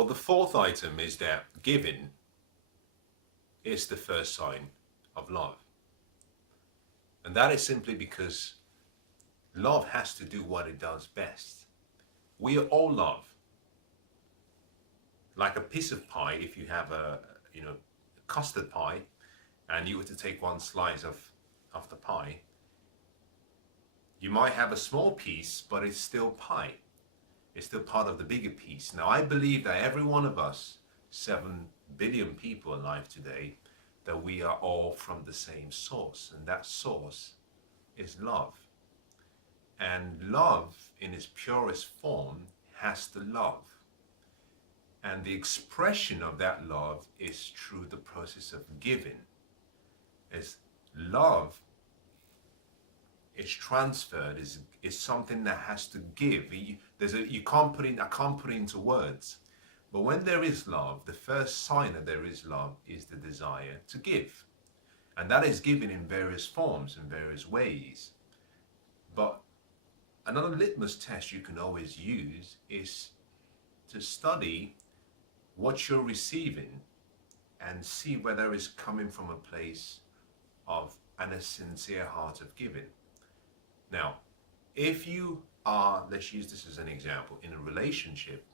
Well, the fourth item is that giving is the first sign of love. And that is simply because love has to do what it does best. We all love. Like a piece of pie, if you have a custard pie and you were to take one slice of the pie, you might have a small piece, but it's still pie. It's still part of the bigger piece. Now, I believe that every one of us, 7 billion people alive today, that we are all from the same source, and that source is love. And love, in its purest form, has to love. And the expression of that love is through the process of giving. As love is transferred, is something that has to give. I can't put it into words. But when there is love, the first sign that there is love is the desire to give. And that is given in various forms, in various ways. But another litmus test you can always use is to study what you're receiving and see whether it's coming from a place of and a sincere heart of giving. Now, if you are, let's use this as an example, in a relationship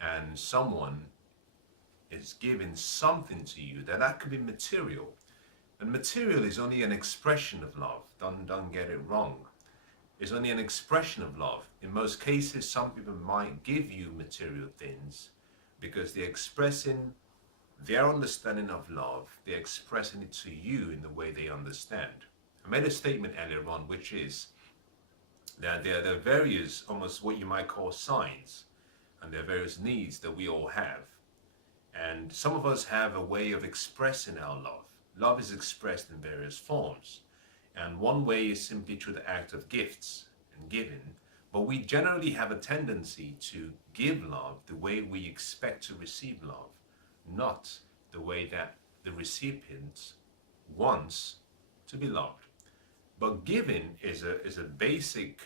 and someone is giving something to you, that could be material. And material is only an expression of love. Don't get it wrong. It's only an expression of love. In most cases, some people might give you material things because they're expressing their understanding of love. They're expressing it to you in the way they understand. I made a statement earlier on, which is that there are various, almost what you might call signs, and there are various needs that we all have. And some of us have a way of expressing our love. Love is expressed in various forms. And one way is simply through the act of gifts and giving. But we generally have a tendency to give love the way we expect to receive love, not the way that the recipient wants to be loved. But giving is a basic,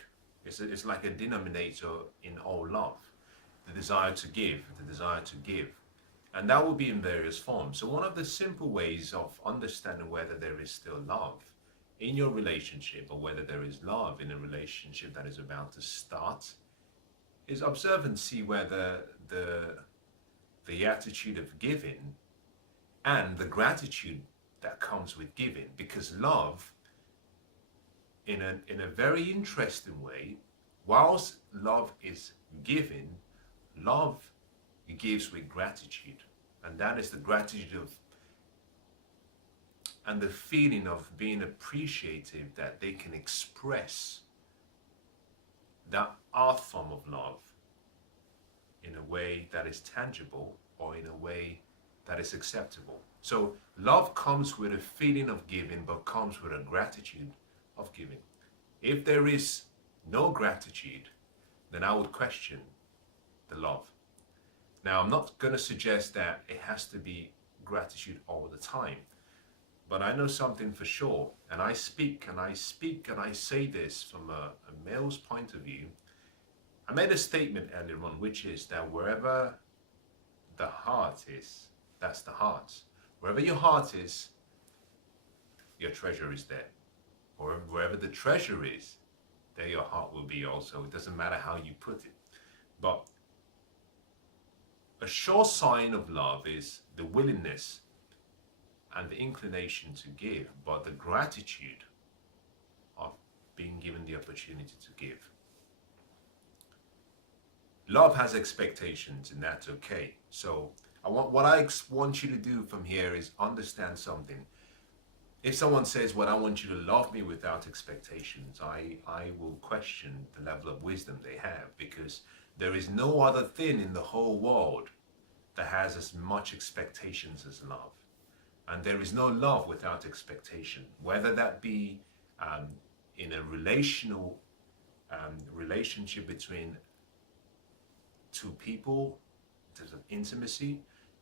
it's like a denominator in all love. The desire to give, the desire to give. And that will be in various forms. So one of the simple ways of understanding whether there is still love in your relationship or whether there is love in a relationship that is about to start is observe and see whether the attitude of giving and the gratitude that comes with giving, because love in a very interesting way, whilst love is giving, love gives with gratitude, and that is the gratitude of and the feeling of being appreciative that they can express that art form of love in a way that is tangible or in a way that is acceptable. So love comes with a feeling of giving, but comes with a gratitude of giving. If there is no gratitude, then I would question the love. Now, I'm not going to suggest that it has to be gratitude all the time. But I know something for sure, and I speak and I say this from a male's point of view. I made a statement earlier on, which is that wherever the heart is, that's the heart. Wherever your heart is, your treasure is there. Or wherever the treasure is, there your heart will be also. It doesn't matter how you put it. But a sure sign of love is the willingness and the inclination to give, but the gratitude of being given the opportunity to give. Love has expectations, and that's okay. So what I want you to do from here is understand something. If someone says, well, I want you to love me without expectations, I will question the level of wisdom they have, because there is no other thing in the whole world that has as much expectations as love. And there is no love without expectation, whether that be in a relationship between two people in terms of intimacy,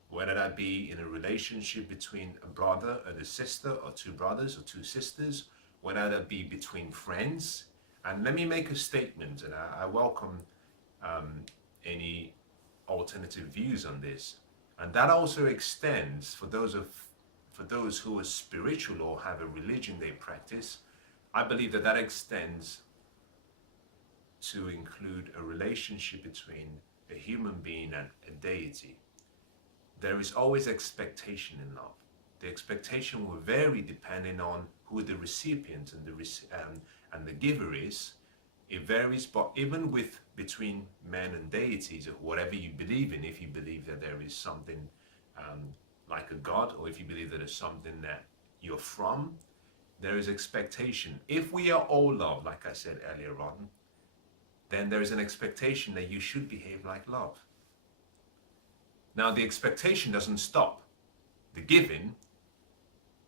whether that be in a relationship between a brother and a sister, or two brothers or two sisters, whether that be between friends. And let me make a statement, and I welcome any alternative views on this. And that also extends for those who are spiritual or have a religion they practice. I believe that that extends to include a relationship between a human being and a deity. There is always expectation in love. The expectation will vary depending on who the recipient and the giver is. It varies, but even between men and deities, or whatever you believe in, if you believe that there is something like a god, or if you believe that there's something that you're from, there is expectation. If we are all love, like I said earlier on, then there is an expectation that you should behave like love. Now, the expectation doesn't stop the giving,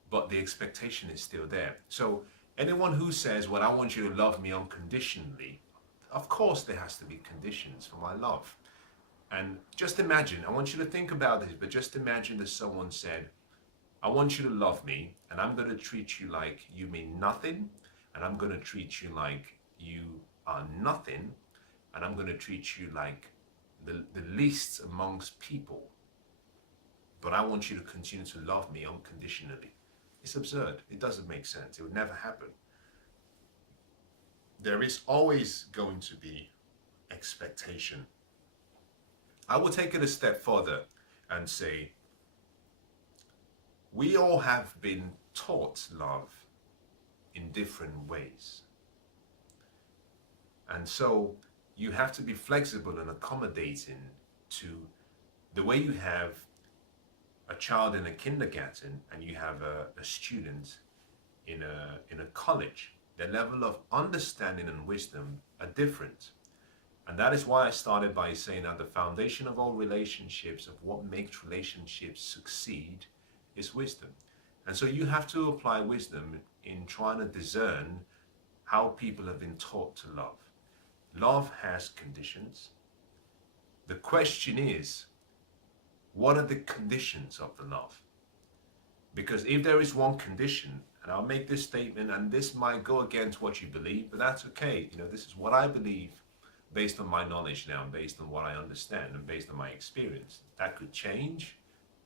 but the expectation is still there. So anyone who says, well, I want you to love me unconditionally, of course there has to be conditions for my love. And just imagine, I want you to think about this, but just imagine that someone said, I want you to love me, and I'm going to treat you like you mean nothing, and I'm going to treat you like you are nothing, and I'm going to treat you like the least amongst people. But I want you to continue to love me unconditionally. It's absurd. It doesn't make sense. It would never happen. There is always going to be expectation. I will take it a step further and say, we all have been taught love in different ways. And so you have to be flexible and accommodating to the way you have a child in a kindergarten and you have a student in a college. The level of understanding and wisdom are different. And that is why I started by saying that the foundation of all relationships, of what makes relationships succeed, is wisdom. And so you have to apply wisdom in trying to discern how people have been taught to love. Love has conditions. The question is, what are the conditions of the love? Because if there is one condition, and I'll make this statement, and this might go against what you believe, but that's okay. You know, this is what I believe based on my knowledge now, based on what I understand, and based on my experience. That could change,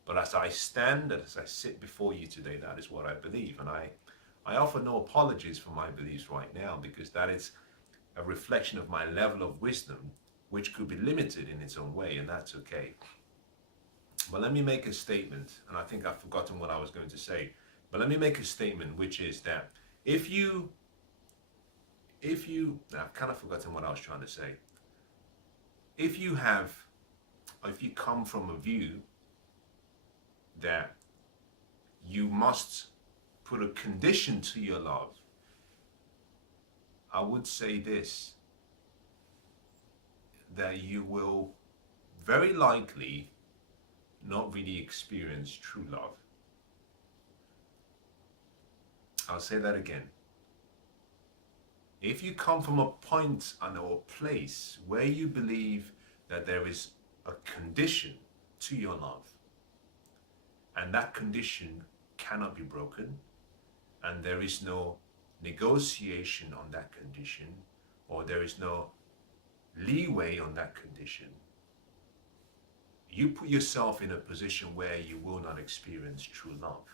but as I stand, as I sit before you today, that is what I believe. And I offer no apologies for my beliefs right now, because that is a reflection of my level of wisdom, which could be limited in its own way, and that's okay. But let me make a statement, and I think I've forgotten what I was going to say, but let me make a statement, which is that if you, I've kind of forgotten what I was trying to say. If you come from a view that you must put a condition to your love, I would say this, that you will very likely not really experience true love. I'll say that again. If you come from a point or a place where you believe that there is a condition to your love, and that condition cannot be broken, and there is no negotiation on that condition, or there is no leeway on that condition, you put yourself in a position where you will not experience true love.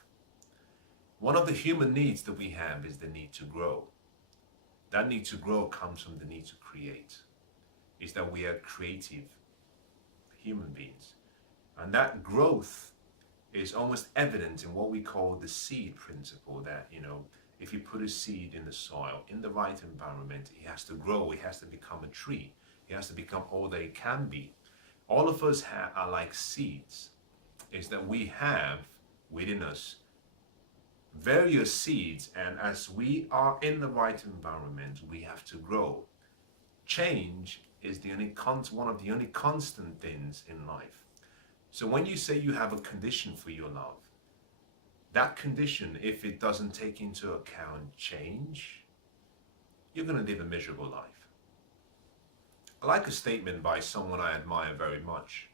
One of the human needs that we have is the need to grow. That need to grow comes from the need to create. Is that we are creative human beings. And that growth is almost evident in what we call the seed principle, that, you know, if you put a seed in the soil, in the right environment, it has to grow, it has to become a tree, it has to become all that it can be. All of us are like seeds, is that we have within us various seeds, and as we are in the right environment, we have to grow. Change is one of the only constant things in life. So when you say you have a condition for your love, that condition, if it doesn't take into account change, you're going to live a miserable life. I like a statement by someone I admire very much.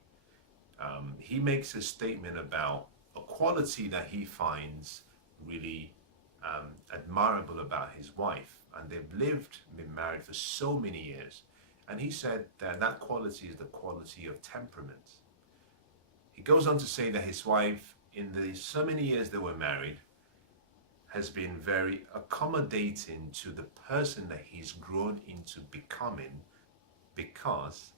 He makes a statement about a quality that he finds really admirable about his wife, and they've been married for so many years, And he said that that quality is the quality of temperament. He goes on to say that his wife, in the so many years they were married, has been very accommodating to the person that he's grown into becoming, because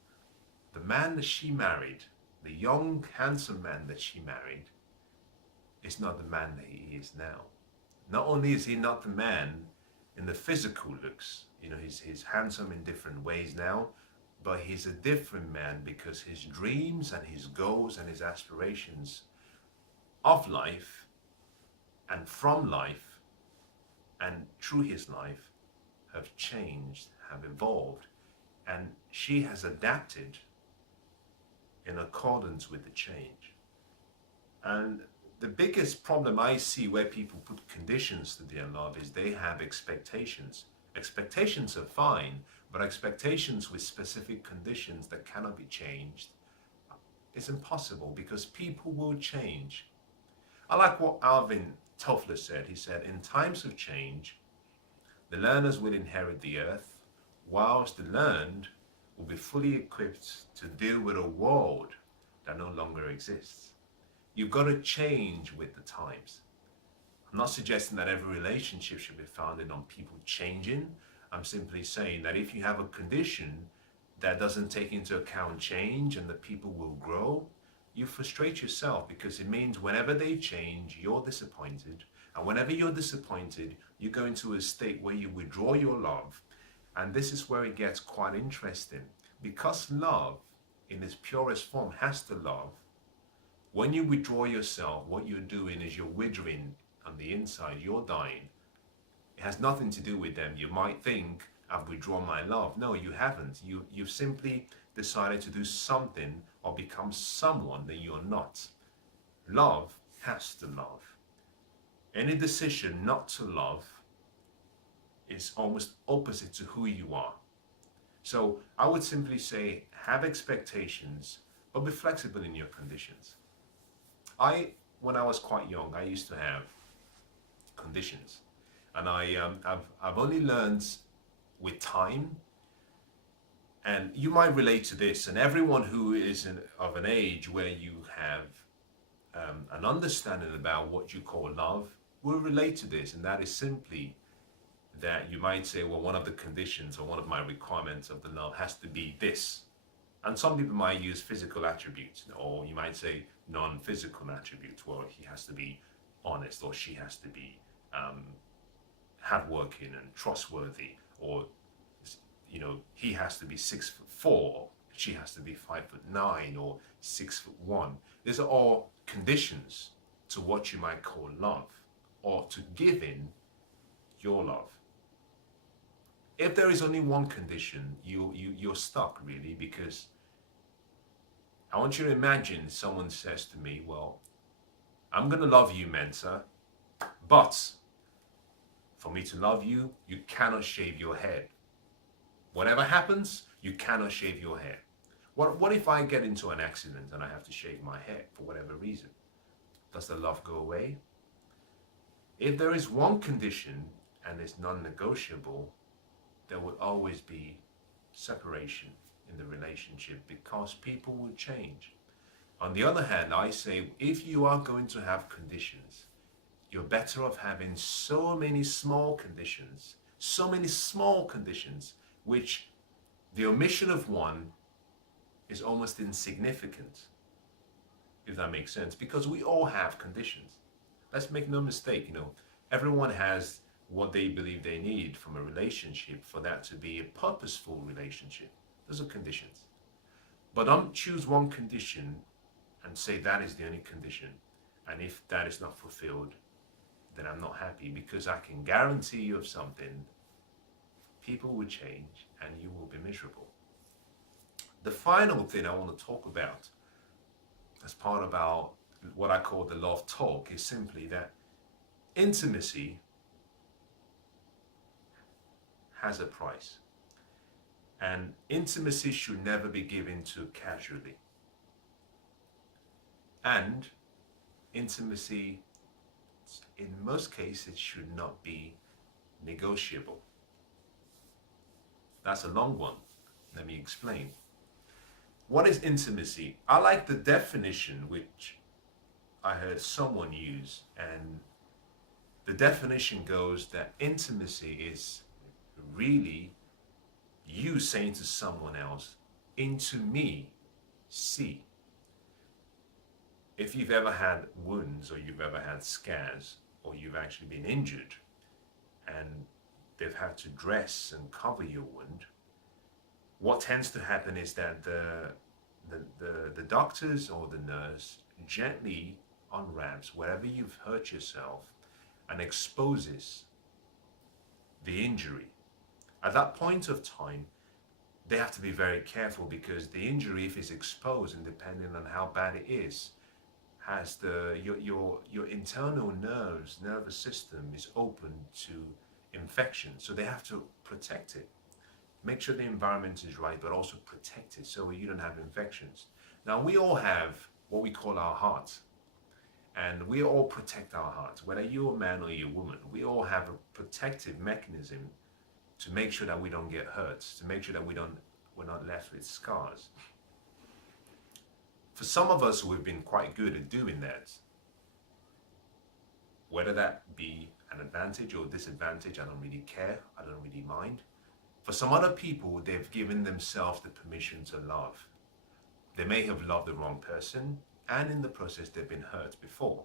the man that she married, the young, handsome man that she married, is not the man that he is now. Not only is he not the man in the physical looks, he's handsome in different ways now, but he's a different man because his dreams and his goals and his aspirations of life and from life and through his life have changed, have evolved, and she has adapted in accordance with the change. And the biggest problem I see where people put conditions to their love is they have expectations. Expectations are fine, but expectations with specific conditions that cannot be changed is impossible, because people will change. I like what Alvin Toffler said. He said, in times of change, the learners will inherit the earth, whilst the learned will be fully equipped to deal with a world that no longer exists. You've got to change with the times. I'm not suggesting that every relationship should be founded on people changing. I'm simply saying that if you have a condition that doesn't take into account change and the people will grow, you frustrate yourself, because it means whenever they change, you're disappointed. And whenever you're disappointed, you go into a state where you withdraw your love. And this is where it gets quite interesting, because love in its purest form has to love. When you withdraw yourself, what you're doing is you're withering on the inside, you're dying. It has nothing to do with them. You might think, I've withdrawn my love. No, you haven't. You've simply decided to do something or become someone that you're not. Love has to love. Any decision not to love is almost opposite to who you are. So I would simply say, have expectations, but be flexible in your conditions. When I was quite young, I used to have conditions, and I've only learned with time. And you might relate to this, and everyone who is of an age where you have an understanding about what you call love will relate to this, and that is simply that you might say, well, one of the conditions or one of my requirements of the love has to be this. And some people might use physical attributes, or you might say non-physical attributes. Well, he has to be honest, or she has to be hardworking and trustworthy, or he has to be 6'4", she has to be 5'9", or 6'1". These are all conditions to what you might call love, or to giving your love. If there is only one condition, you're stuck, really, because I want you to imagine someone says to me, well, I'm going to love you, Mensah, but for me to love you, you cannot shave your head. Whatever happens, you cannot shave your hair. What if I get into an accident and I have to shave my hair for whatever reason? Does the love go away? If there is one condition and it's non-negotiable, there will always be separation in the relationship, because people will change. On the other hand, I say, if you are going to have conditions, you're better off having so many small conditions, which the omission of one is almost insignificant, if that makes sense, because we all have conditions. Let's make no mistake, everyone has what they believe they need from a relationship for that to be a purposeful relationship. Those are conditions. But don't choose one condition and say that is the only condition. And if that is not fulfilled, then I'm not happy, because I can guarantee you of something: people will change and you will be miserable. The final thing I want to talk about as part of what I call the love talk is simply that intimacy has a price. And intimacy should never be given to casually. And intimacy, in most cases, should not be negotiable. That's a long one. Let me explain. What is intimacy? I like the definition which I heard someone use, and the definition goes that intimacy is really you saying to someone else, into me, see. If you've ever had wounds or you've ever had scars or you've actually been injured and they've had to dress and cover your wound, what tends to happen is that the doctors or the nurse gently unwraps wherever you've hurt yourself and exposes the injury. At that point of time, they have to be very careful because the injury, if it's exposed, and depending on how bad it is, has your internal nervous system is open to infection. So they have to protect it. Make sure the environment is right, but also protect it so you don't have infections. Now, we all have what we call our heart, and we all protect our hearts. Whether you're a man or you're a woman, we all have a protective mechanism to make sure that we don't get hurt, to make sure that we're not left with scars. For some of us, we've been quite good at doing that. Whether that be an advantage or disadvantage, I don't really care. I don't really mind. For some other people, they've given themselves the permission to love. They may have loved the wrong person, and in the process, they've been hurt before.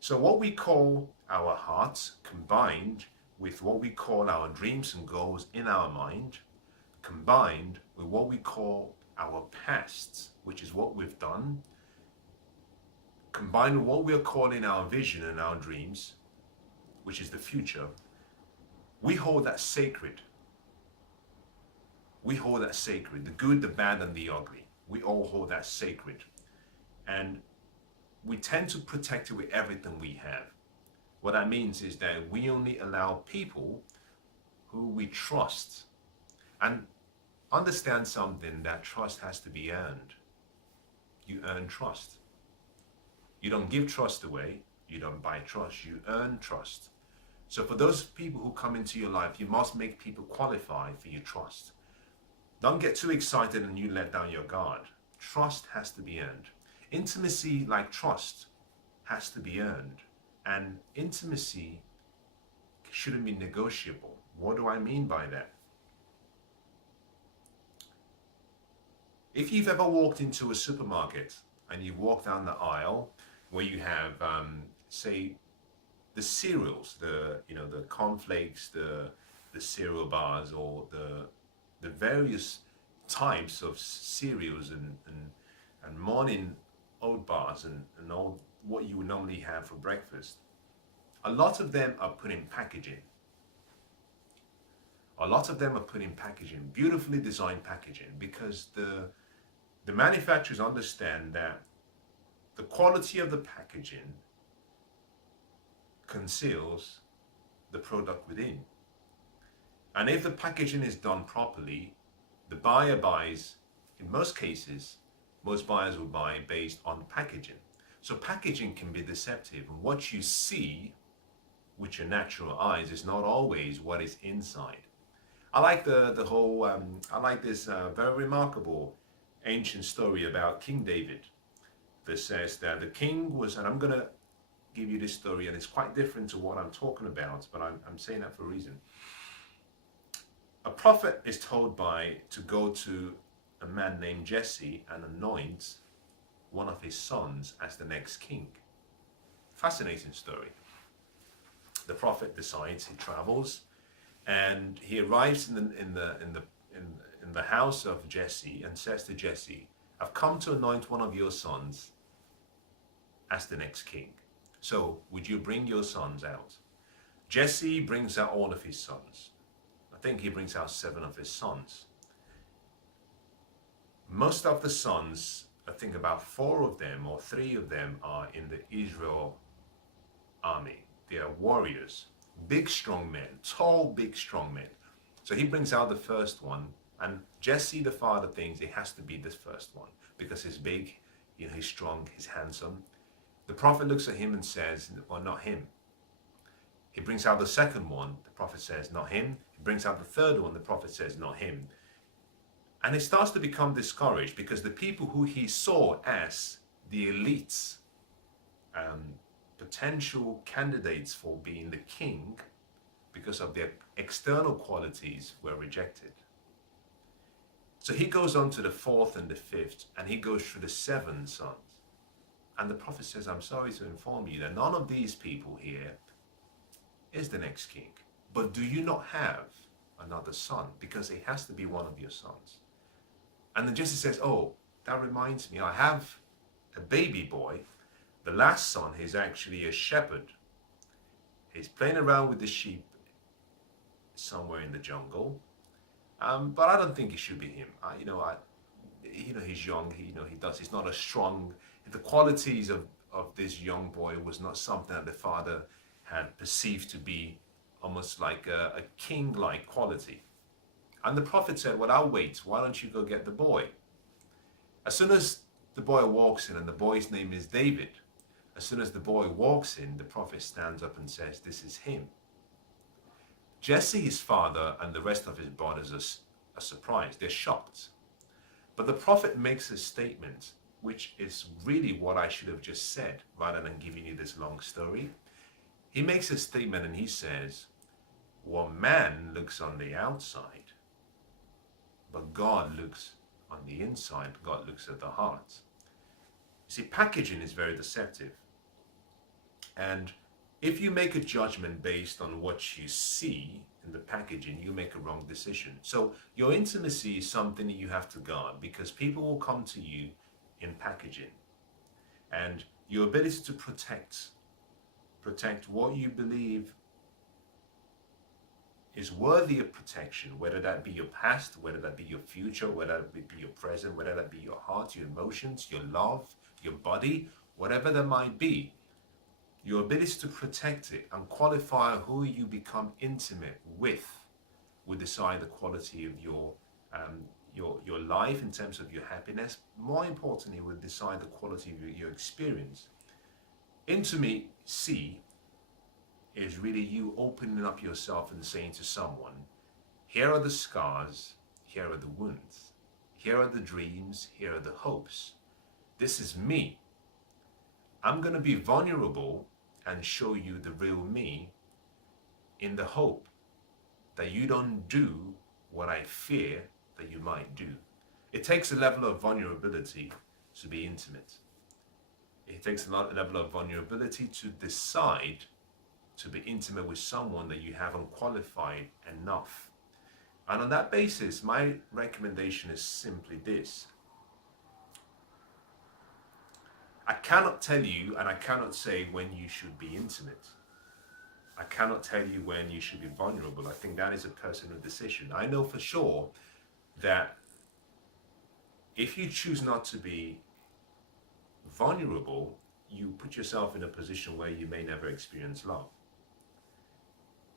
So what we call our hearts, combined with what we call our dreams and goals in our mind, combined with what we call our past, which is what we've done, combined with what we're calling our vision and our dreams, which is the future, we hold that sacred. We hold that sacred. The good, the bad, and the ugly. We all hold that sacred. And we tend to protect it with everything we have. What that means is that we only allow people who we trust. And understand something, that trust has to be earned. You earn trust. You don't give trust away. You don't buy trust. You earn trust. So for those people who come into your life, you must make people qualify for your trust. Don't get too excited and you let down your guard. Trust has to be earned. Intimacy, like trust, has to be earned. And intimacy shouldn't be negotiable. What do I mean by that? If you've ever walked into a supermarket and you walk down the aisle where you have, say, the cereals, the cornflakes, the cereal bars, or the various types of cereals and morning oat bars and all what you would normally have for breakfast, a lot of them are put in packaging. A lot of them are put in packaging, beautifully designed packaging, because the manufacturers understand that the quality of the packaging conceals the product within. And if the packaging is done properly, the buyer buys, in most cases, most buyers will buy based on packaging. So packaging can be deceptive. And what you see with your natural eyes is not always what is inside. I like the whole, I like this very remarkable ancient story about King David that says that the king was, and I'm going to give you this story, and it's quite different to what I'm talking about, but I'm saying that for a reason. A prophet is told to go to a man named Jesse and anoint one of his sons as the next king. Fascinating story. The prophet decides, he travels, and he arrives in the house of Jesse and says to Jesse, "I've come to anoint one of your sons as the next king. So would you bring your sons out?" Jesse brings out all of his sons. I think he brings out 7 of his sons. Most of the sons, I think about 4 of them or 3 of them, are in the Israel army. They are warriors, big strong men, tall, big strong men. So he brings out the first one, and Jesse, the father, thinks it has to be this first one because he's big, he's strong, he's handsome. The prophet looks at him and says, "Well, not him." He brings out the second one. The prophet says, "Not him." He brings out the third one. The prophet says, "Not him." And he starts to become discouraged because the people who he saw as the elites, potential candidates for being the king because of their external qualities, were rejected. So he goes on to the fourth and the fifth, and he goes through the seven sons. And the prophet says, I'm sorry to inform you that none of these people here is the next king. But do you not have another son? Because it has to be one of your sons. And then Jesse says, oh, that reminds me, I have a baby boy. The last son is actually a shepherd. He's playing around with the sheep somewhere in the jungle. But I don't think it should be him. He's young. He's not as strong. The qualities of this young boy was not something that the father had perceived to be almost like a king-like quality. And the prophet said, well, I'll wait. Why don't you go get the boy? As soon as the boy walks in, and the boy's name is David, as soon as the boy walks in, the prophet stands up and says, this is him. Jesse, his father, and the rest of his brothers are surprised. They're shocked. But the prophet makes a statement, which is really what I should have just said, rather than giving you this long story. He makes a statement and he says, well, man looks on the outside, but God looks on the inside. God looks at the heart. You see, packaging is very deceptive. And if you make a judgment based on what you see in the packaging, you make a wrong decision. So your intimacy is something that you have to guard, because people will come to you in packaging. And your ability to protect what you believe is worthy of protection, whether that be your past, whether that be your future, whether that be your present, whether that be your heart, your emotions, your love, your body, whatever that might be. Your ability to protect it and qualify who you become intimate with will decide the quality of your life in terms of your happiness. More importantly, will decide the quality of your experience. Intimacy is really you opening up yourself and saying to someone, here are the scars, here are the wounds, here are the dreams, here are the hopes. This is me. I'm going to be vulnerable and show you the real me, in the hope that you don't do what I fear that you might do. It takes a level of vulnerability to be intimate. It takes a level of vulnerability to decide to be intimate with someone that you haven't qualified enough. And on that basis, my recommendation is simply this. I cannot tell you, and I cannot say when you should be intimate. I cannot tell you when you should be vulnerable. I think that is a personal decision. I know for sure that if you choose not to be vulnerable, you put yourself in a position where you may never experience love.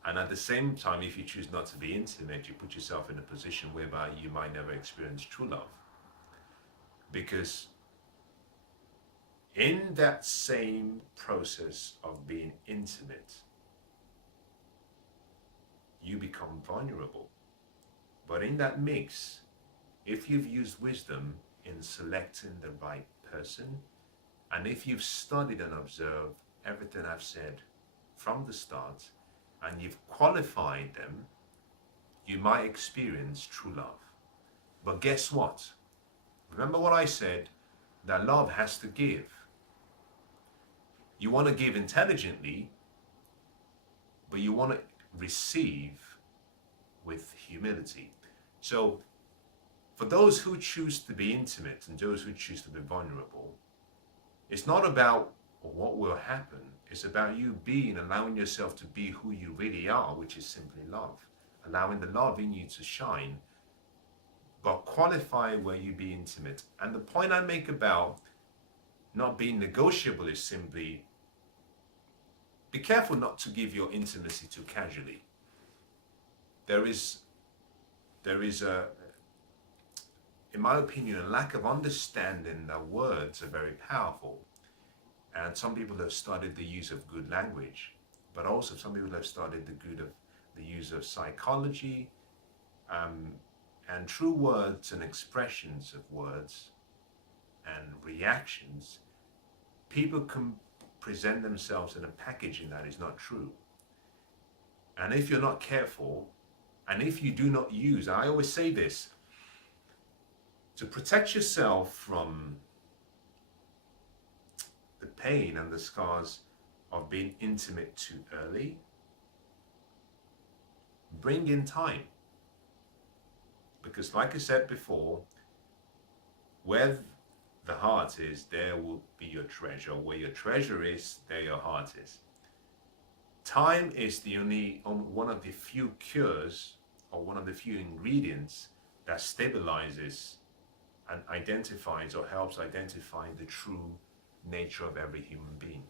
And at the same time, if you choose not to be intimate, you put yourself in a position whereby you might never experience true love. Because in that same process of being intimate, you become vulnerable. But in that mix, if you've used wisdom in selecting the right person, and if you've studied and observed everything I've said from the start, and you've qualified them, you might experience true love. But guess what? Remember what I said, that love has to give. You want to give intelligently, but you want to receive with humility. So for those who choose to be intimate and those who choose to be vulnerable, it's not about what will happen. It's about you allowing yourself to be who you really are, which is simply love. Allowing the love in you to shine, but qualify where you be intimate. And the point I make about not being negotiable is simply, be careful not to give your intimacy too casually. There is in my opinion, a lack of understanding that words are very powerful. And some people have studied the use of good language, but also some people have studied the use of psychology, And through words and expressions of words and reactions, people can present themselves in a packaging that is not true. And if you're not careful, and if you do not use, I always say this, to protect yourself from the pain and the scars of being intimate too early, bring in time. Because like I said before, where the heart is, there will be your treasure. Where your treasure is, there your heart is. Time is the only one of the few cures or one of the few ingredients that stabilizes and identifies or helps identify the true nature of every human being.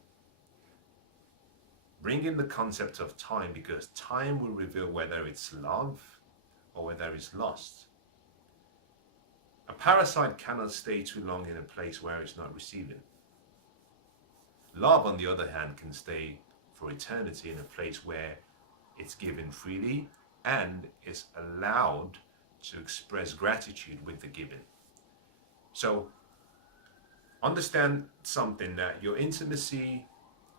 Bring in the concept of time, because time will reveal whether it's love or whether it's lust. A parasite cannot stay too long in a place where it's not receiving. Love, on the other hand, can stay for eternity in a place where it's given freely and is allowed to express gratitude with the giving. So understand something, that your intimacy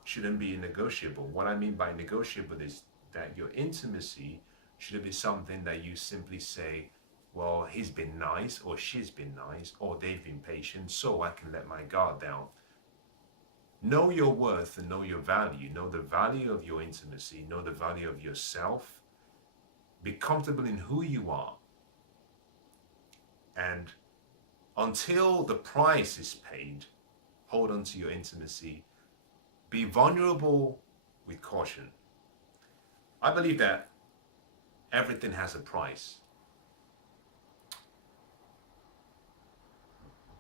shouldn't be negotiable. What I mean by negotiable is that your intimacy shouldn't be something that you simply say, well, he's been nice or she's been nice or they've been patient, so I can let my guard down. Know your worth and know your value. Know the value of your intimacy. Know the value of yourself. Be comfortable in who you are. And until the price is paid, hold on to your intimacy. Be vulnerable with caution. I believe that everything has a price.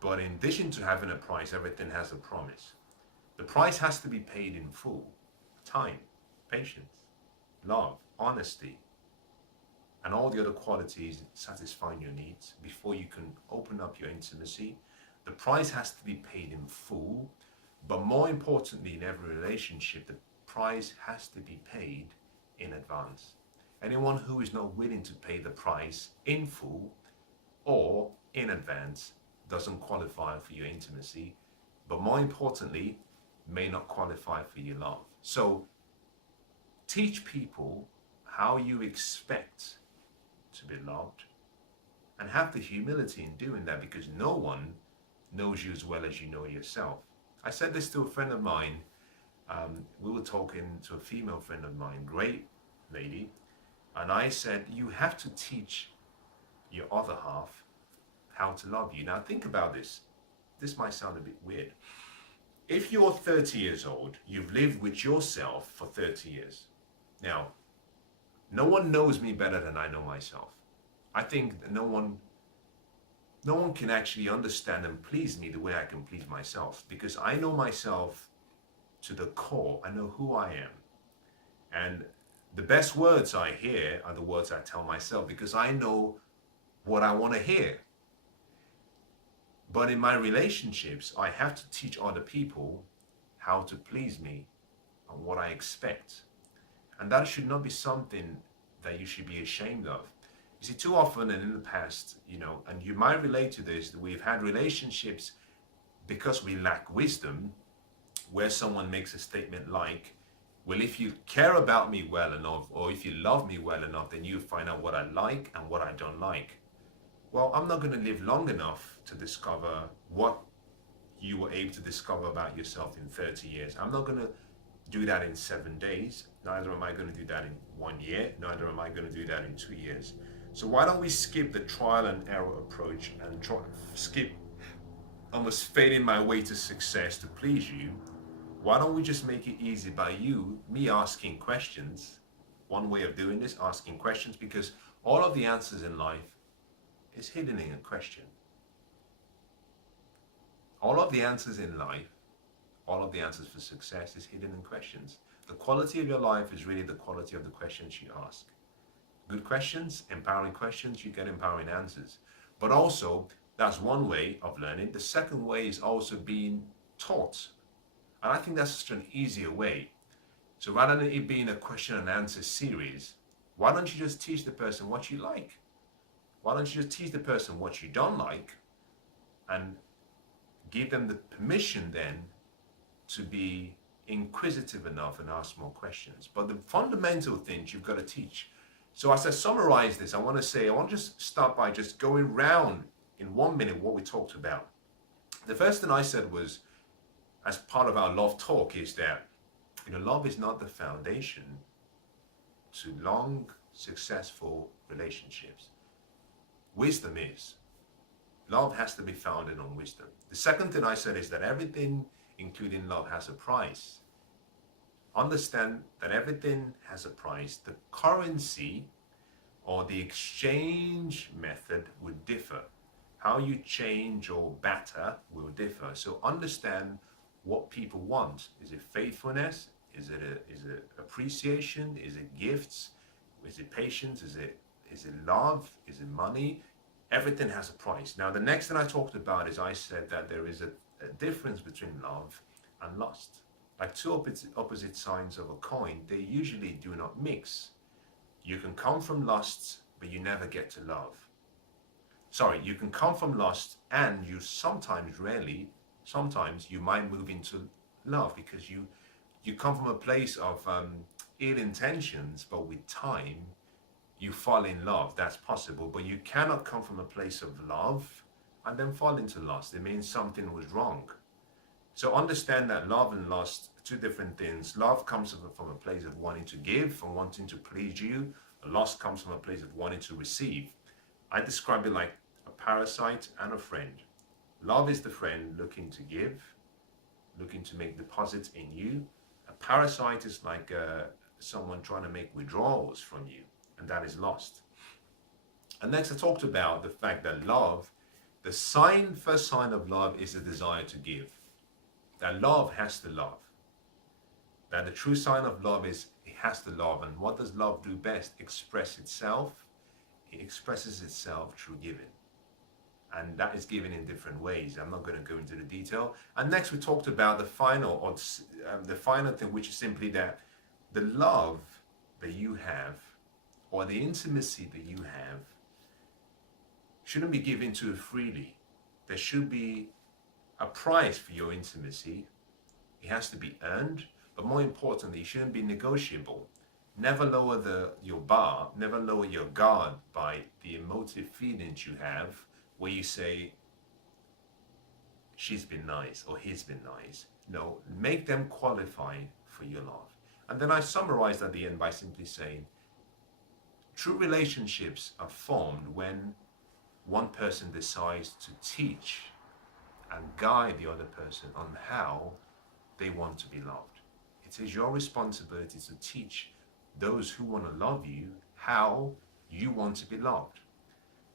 But in addition to having a price, everything has a promise. The price has to be paid in full. Time, patience, love, honesty, and all the other qualities satisfying your needs before you can open up your intimacy. The price has to be paid in full, but more importantly, in every relationship, the price has to be paid in advance. Anyone who is not willing to pay the price in full or in advance doesn't qualify for your intimacy, but more importantly, may not qualify for your love. So teach people how you expect to be loved, and have the humility in doing that, because no one knows you as well as you know yourself. I said this to a friend of mine. We were talking to a female friend of mine, great lady, and I said, you have to teach your other half how to love you. Now think about this. This might sound a bit weird. If you're 30 years old, you've lived with yourself for 30 years. Now, no one knows me better than I know myself. I think no one can actually understand and please me the way I can please myself, because I know myself to the core. I know who I am. And the best words I hear are the words I tell myself, because I know what I want to hear. But in my relationships, I have to teach other people how to please me and what I expect. And that should not be something that you should be ashamed of. You see, too often and in the past, and you might relate to this, that we've had relationships because we lack wisdom, where someone makes a statement like, well, if you care about me well enough, or if you love me well enough, then you find out what I like and what I don't like. Well, I'm not going to live long enough to discover what you were able to discover about yourself in 30 years. I'm not going to do that in 7 days. Neither am I going to do that in 1 year. Neither am I going to do that in 2 years. So why don't we skip the trial and error approach and skip almost fading my way to success to please you? Why don't we just make it easy by me asking questions? One way of doing this, asking questions, because all of the answers in life is hidden in a question. All of the answers in life, all of the answers for success is hidden in questions. The quality of your life is really the quality of the questions you ask. Good questions, empowering questions, you get empowering answers. But also, that's one way of learning. The second way is also being taught. And I think that's such an easier way. So rather than it being a question and answer series, why don't you just teach the person what you like? Why don't you just teach the person what you don't like and give them the permission then to be inquisitive enough and ask more questions. But the fundamental things you've got to teach. So as I summarize this, I want to just start by just going round in 1 minute what we talked about. The first thing I said was, as part of our love talk, is that love is not the foundation to long, successful relationships. Wisdom is. Love has to be founded on wisdom. The second thing I said is that everything, including love, has a price. Understand that everything has a price. The currency or the exchange method would differ. How you change or batter will differ. So understand what people want. Is it faithfulness? Is it appreciation? Is it gifts? Is it patience? Is it love? Is it money? Everything has a price. Now, the next thing I talked about is I said that there is a difference between love and lust. Like two opposite sides of a coin, they usually do not mix. You can come from lust, but you never get to love. Sorry, you can come from lust and you sometimes you might move into love because you come from a place of ill intentions, but with time, you fall in love. That's possible, but you cannot come from a place of love and then fall into lust. It means something was wrong. So understand that love and lust are two different things. Love comes from a place of wanting to give, from wanting to please you. Lust comes from a place of wanting to receive. I describe it like a parasite and a friend. Love is the friend looking to give, looking to make deposits in you. A parasite is like someone trying to make withdrawals from you, and that is lust. And next I talked about the fact that love, the first sign of love is the desire to give. That love has to love. That the true sign of love is it has to love. And what does love do best? Express itself. It expresses itself through giving. And that is given in different ways. I'm not going to go into the detail. And next we talked about the final thing, which is simply that the love that you have or the intimacy that you have shouldn't be given to freely. There should be a price for your intimacy. It has to be earned, but more importantly, it shouldn't be negotiable. Never lower your bar, never lower your guard by the emotive feelings you have where you say, she's been nice or he's been nice. No, make them qualify for your love. And then I summarized at the end by simply saying, true relationships are formed when one person decides to teach and guide the other person on how they want to be loved. It is your responsibility to teach those who want to love you how you want to be loved.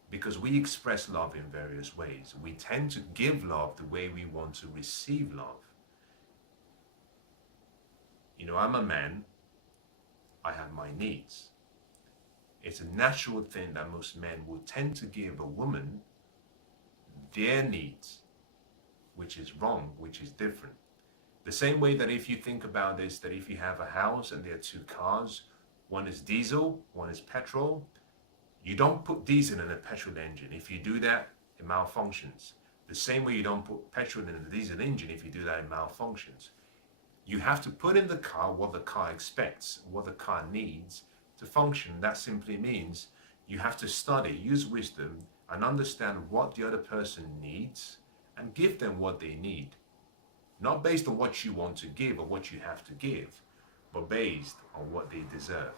Because we express love in various ways. We tend to give love the way we want to receive love. I'm a man, I have my needs. It's a natural thing that most men will tend to give a woman their needs, which is wrong, which is different. The same way that if you think about this, that if you have a house and there are two cars, one is diesel, one is petrol, you don't put diesel in a petrol engine. If you do that, it malfunctions. The same way you don't put petrol in a diesel engine. If you do that, it malfunctions. You have to put in the car what the car expects, what the car needs to function. That simply means you have to study, use wisdom, and understand what the other person needs and give them what they need. Not based on what you want to give or what you have to give, but based on what they deserve.